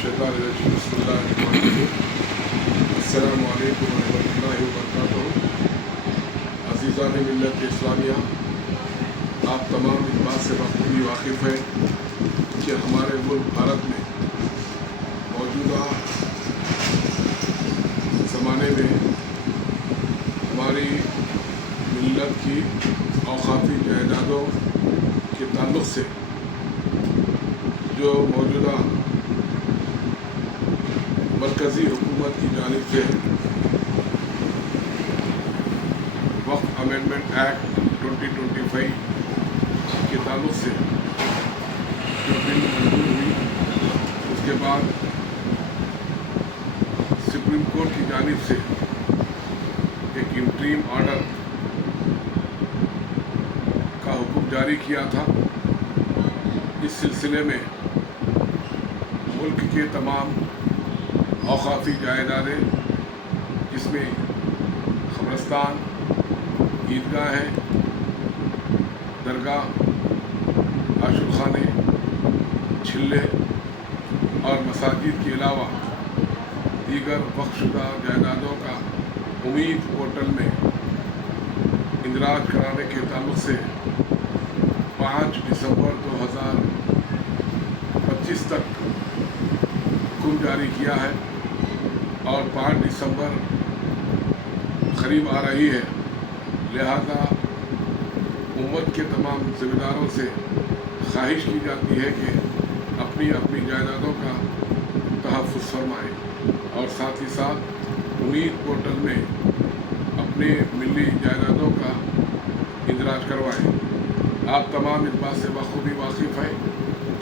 الشیطان الرجیم بسم اللہ الرحمن الرحیم السلام علیکم ورحمۃ اللہ وبرکاتہ۔ عزیزان ملت اسلامیہ، آپ تمام اس بات سے بخوبی واقف ہیں کہ ہمارے ملک بھارت میں موجودہ زمانے میں ہماری ملت کی اوقافی جائیدادوں کے تعلق سے جو موجودہ مرکزی حکومت کی جانب سے وقف امینڈمنٹ ایکٹ 2025 کے تعلق سے جو بل منظور ہوئی، اس کے بعد سپریم کورٹ کی جانب سے ایک انٹریم آرڈر کا حکم جاری کیا تھا۔ اس سلسلے میں ملک کے تمام اوقافی جائیدادیں، جس میں قبرستان، عیدگاہیں، درگاہ، عاشور خانے، چھلے اور مساجد کے علاوہ دیگر وقف شدہ جائیدادوں کا امید پورٹل میں اندراج کرانے کے تعلق سے 5 دسمبر 2025 تک حکم جاری کیا ہے، اور 5 دسمبر قریب آ رہی ہے، لہذا امت کے تمام ذمہ داروں سے خواہش کی جاتی ہے کہ اپنی اپنی جائیدادوں کا تحفظ فرمائیں اور ساتھ ہی ساتھ امید پورٹل میں اپنے ملی جائیدادوں کا اندراج کروائیں۔ آپ تمام اس بات سے بخوبی واقف ہیں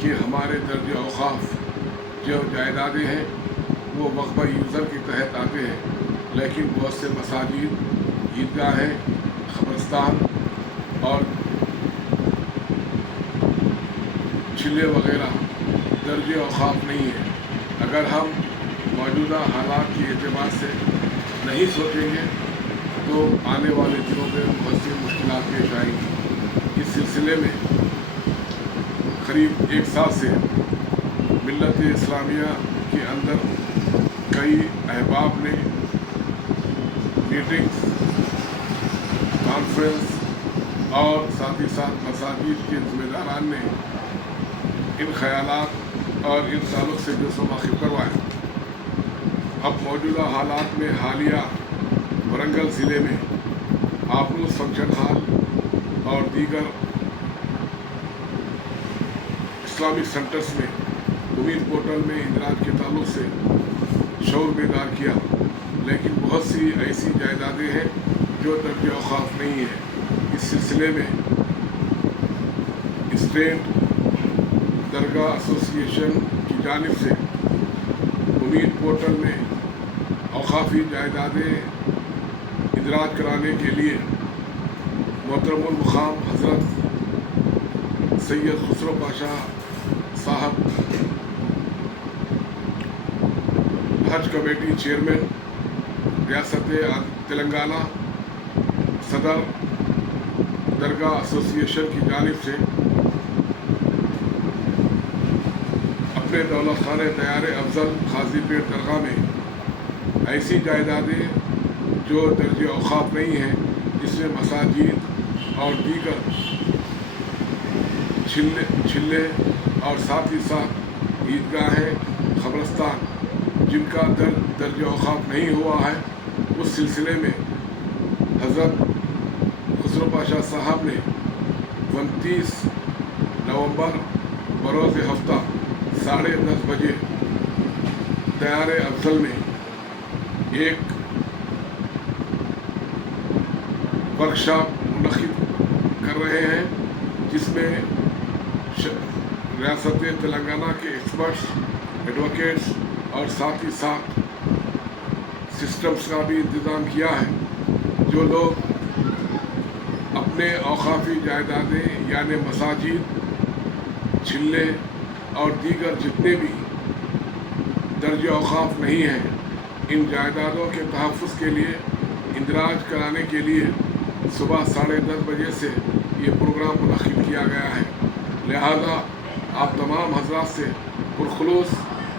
کہ ہمارے درج اوقاف جو جائیدادیں ہیں وہ وقف یوزر کے تحت آتے ہیں، لیکن بہت سے مساجد، عیدگاہیں، قبرستان اور چھلے وغیرہ درج اوقاف نہیں ہیں۔ اگر ہم موجودہ حالات کے اعتبار سے نہیں سوچیں گے تو آنے والے دنوں میں بہت سی مشکلات پیش آئیں گی۔ اس سلسلے میں قریب 1 سال سے ملت اسلامیہ کے اندر کئی احباب نے میٹنگز، کانفرنس اور ساتھ ہی ساتھ مساجد کے ذمہ داران نے ان خیالات اور ان تعلق سے جو واقف کروائے۔ اب موجودہ حالات میں حالیہ ورنگل ضلع میں آبنوز فنکشن ہال اور دیگر اسلامک سینٹرز میں امید پورٹل میں اندراج کے تعلق سے شعور بیدار کیا، لیکن بہت سی ایسی جائیدادیں ہیں جو درج اوقاف نہیں ہیں۔ اس سلسلے میں اسٹیٹ درگاہ ایسوسی ایشن کی جانب سے امید پورٹل میں اوقافی جائیدادیں اندراج کرانے کے لیے محترم المقام حضرت سید خسرو پاشا صاحب، حج کمیٹی چیئرمین ریاست تلنگانہ، صدر درگاہ ایسوسی ایشن کی جانب سے اپنے دولت خانہ طیار افضل قاضی پیٹ درگاہ میں ایسی جائیدادیں جو درج اوقاف نہیں ہیں، جس میں مساجد اور دیگر چھلے اور ساتھ ہی ساتھ عیدگاہیں، قبرستان جن کا درج اوقاف نہیں ہوا ہے، اس سلسلے میں حضرت خسرو پاشا صاحب نے 29 نومبر بروز ہفتہ 10:30 بجے طیار افضل میں ایک ورکشاپ منعقد کر رہے ہیں، جس میں ریاست تلنگانہ کے ایکسپرٹس، ایڈوکیٹس اور ساتھ ہی ساتھ سسٹمز کا بھی انتظام کیا ہے۔ جو لوگ اپنے اوقافی جائیدادیں یعنی مساجد، چھلے اور دیگر جتنے بھی درج اوقاف نہیں ہیں، ان جائیدادوں کے تحفظ کے لیے اندراج کرانے کے لیے صبح 10:30 بجے سے یہ پروگرام منعقد کیا گیا ہے۔ لہذا آپ تمام حضرات سے پرخلوص